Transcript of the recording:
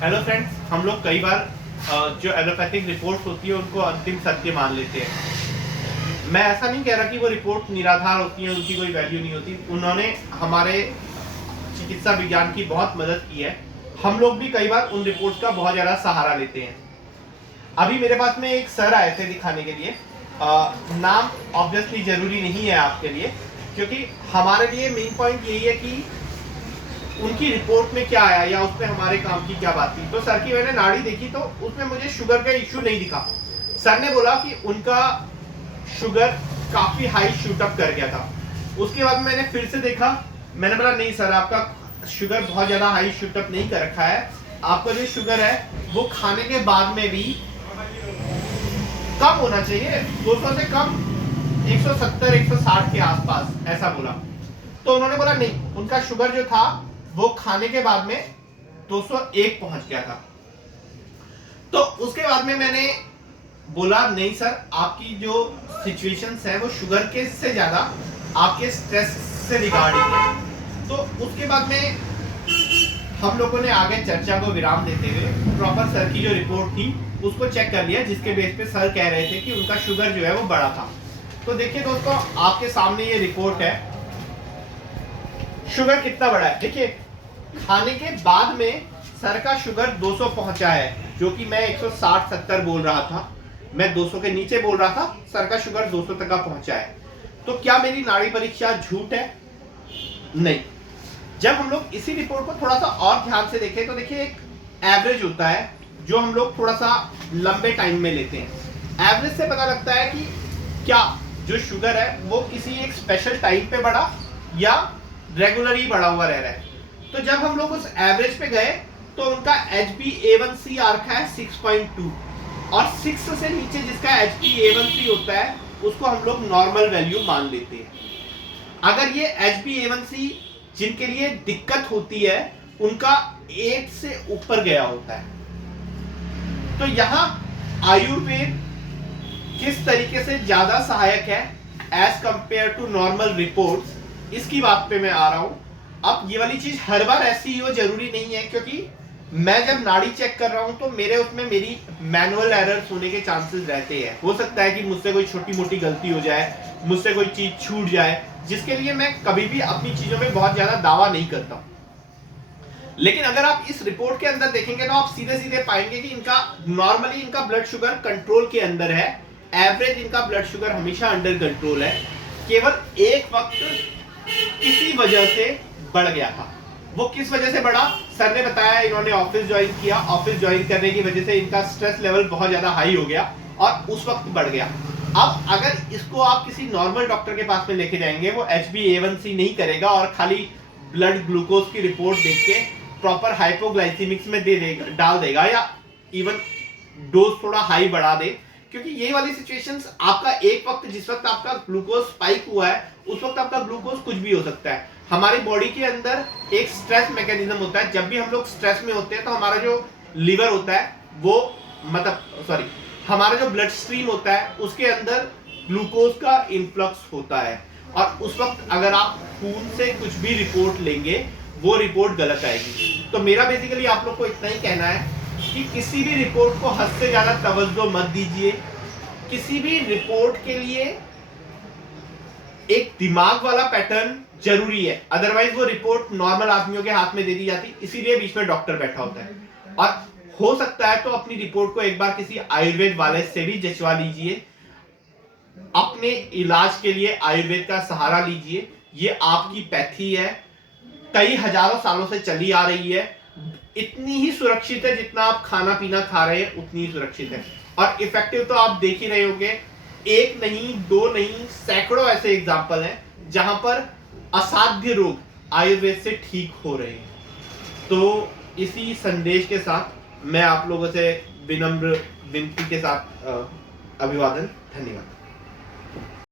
Hello friends, हम लोग कई बार जो एलोपैथिक रिपोर्ट्स होती है उनको अंतिम सत्य मान लेते हैं। मैं ऐसा नहीं कह रहा कि वो रिपोर्ट निराधार होती हैं, उनकी कोई वैल्यू नहीं होती। उन्होंने हमारे चिकित्सा विज्ञान की बहुत मदद की है। हम लोग भी कई बार उन रिपोर्ट्स का बहुत ज़्यादा सहारा लेते हैं। अभी मेरे पास में एक सर आए थे दिखाने के लिए। नाम ऑब्वियसली जरूरी नहीं है आपके लिए, क्योंकि हमारे लिए मेन पॉइंट यही है कि उनकी रिपोर्ट में क्या आया या उसमें हमारे काम की क्या बात थी। तो सर की मैंने नाड़ी देखी तो उसमें मुझे शुगर का इश्यू नहीं दिखा। सर ने बोला कि उनका शुगर काफी हाई शूट अप कर गया था। उसके बाद मैंने फिर से देखा, मैंने बोला नहीं सर, आपका शुगर बहुत ज्यादा हाई शूट अप नहीं कर रखा है। आपका जो शुगर है वो खाने के बाद में भी कम होना चाहिए, 200 से कम, 170 160 के आसपास, ऐसा बोला। तो उन्होंने बोला नहीं, उनका शुगर जो था वो खाने के बाद में 201 पहुंच गया था। तो उसके बाद में मैंने बोला नहीं सर, आपकी जो सिचुएशंस है वो शुगर के से ज्यादा आपके स्ट्रेस से रिगार्डिंग है। तो उसके बाद में हम लोगों ने आगे चर्चा को विराम देते हुए प्रॉपर सर की जो रिपोर्ट थी उसको चेक कर लिया, जिसके बेस पे सर कह रहे थे कि उनका शुगर जो है वो बढ़ा था। तो देखिए दोस्तों, आपके सामने ये रिपोर्ट है। शुगर कितना बढ़ा है देखिए, खाने के बाद में सर का शुगर 200 पहुंचा है, जो कि मैं 160-70 बोल रहा था। मैं 200 के नीचे बोल रहा था, सर का शुगर 200 तक का पहुंचा है। तो क्या मेरी नाड़ी परीक्षा झूठ है? नहीं। जब हम लोग इसी रिपोर्ट को थोड़ा सा और ध्यान से देखें तो देखिए, एक एवरेज होता है जो हम लोग थोड़ा सा लंबे टाइम में लेते हैं। एवरेज से पता लगता है कि क्या जो शुगर है वो किसी एक स्पेशल टाइम पे बढ़ा या रेगुलर ही बढ़ा हुआ रह रहा है। तो जब हम लोग उस एवरेज पे गए तो उनका HbA1c आ रखा है 6.2, और 6 से नीचे जिसका HbA1c होता है उसको हम लोग नॉर्मल वैल्यू मान लेते हैं। अगर ये HbA1c जिनके लिए दिक्कत होती है उनका 8 से ऊपर गया होता है। तो यहां आयुर्वेद किस तरीके से ज्यादा सहायक है as compare to normal reports, इसकी बात पे मैं आ रहा हूं। अब ये वाली चीज हर बार ऐसी ही हो जरूरी नहीं है, क्योंकि मैं जब नाड़ी चेक कर रहा हूं तो मेरी मैनुअल एरर्स होने के चांसेस रहते हैं। हो सकता है कि मुझसे कोई छोटी मोटी गलती हो जाए, मुझसे कोई चीज छूट जाए, जिसके लिए मैं कभी भी अपनी चीजों में बहुत ज्यादा दावा नहीं करता। लेकिन अगर आप इस रिपोर्ट के अंदर देखेंगे तो आप सीधे सीधे पाएंगे कि इनका नॉर्मली इनका ब्लड शुगर कंट्रोल के अंदर है। एवरेज इनका ब्लड शुगर हमेशा अंडर कंट्रोल है। केवल एक वक्त किसी वजह से बढ़ गया था। वो किस वजह से बढ़ा? सर ने बताया, इन्होंने ऑफिस ज्वाइन किया, ऑफिस ज्वाइन करने की वजह से इनका स्ट्रेस लेवल बहुत ज्यादा हाई हो गया और उस वक्त बढ़ गया। अब अगर इसको आप किसी नॉर्मल डॉक्टर के पास में लेके जाएंगे, वो HbA1c नहीं करेगा और खाली ब्लड ग्लूकोज की रिपोर्ट देख के प्रॉपर हाइपोग्लाइसीमिक्स में डाल देगा, या इवन डोज थोड़ा हाई बढ़ा दे। क्योंकि ये वाली सिचुएशंस, आपका एक वक्त जिस वक्त आपका ग्लूकोज स्पाइक हुआ है उस वक्त आपका ग्लूकोज कुछ भी हो सकता है। हमारी बॉडी के अंदर एक स्ट्रेस मैकेनिज्म होता है। जब भी हम लोग स्ट्रेस में होते हैं तो हमारा जो लीवर होता है वो हमारा जो ब्लड स्ट्रीम होता है उसके अंदर ग्लूकोज का इन्फ्लक्स होता है, और उस वक्त अगर आप खून से कुछ भी रिपोर्ट लेंगे वो रिपोर्ट गलत आएगी। तो मेरा बेसिकली आप लोग को इतना ही कहना है कि किसी भी रिपोर्ट को हद से ज्यादा तवज्जो मत दीजिए। किसी भी रिपोर्ट के लिए एक दिमाग वाला पैटर्न जरूरी है, अदरवाइज वो रिपोर्ट नॉर्मल आदमियों के हाथ में दे दी जाती, इसीलिए बीच में डॉक्टर बैठा होता है। और हो सकता है तो अपनी रिपोर्ट को एक बार किसी आयुर्वेद वाले से भी जचवा लीजिए। अपने इलाज के लिए आयुर्वेद का सहारा लीजिए। ये आपकी पैथी है, कई हजारों सालों से चली आ रही है, इतनी ही सुरक्षित है जितना आप खाना पीना खा रहे हैं उतनी ही सुरक्षित है। और इफेक्टिव तो आप देख ही रहे होंगे, एक नहीं, दो नहीं, सैकड़ों ऐसे एग्जाम्पल हैं जहां पर असाध्य रोग आयुर्वेद से ठीक हो रहे हैं। तो इसी संदेश के साथ मैं आप लोगों से विनम्र विनती के साथ अभिवादन, धन्यवाद।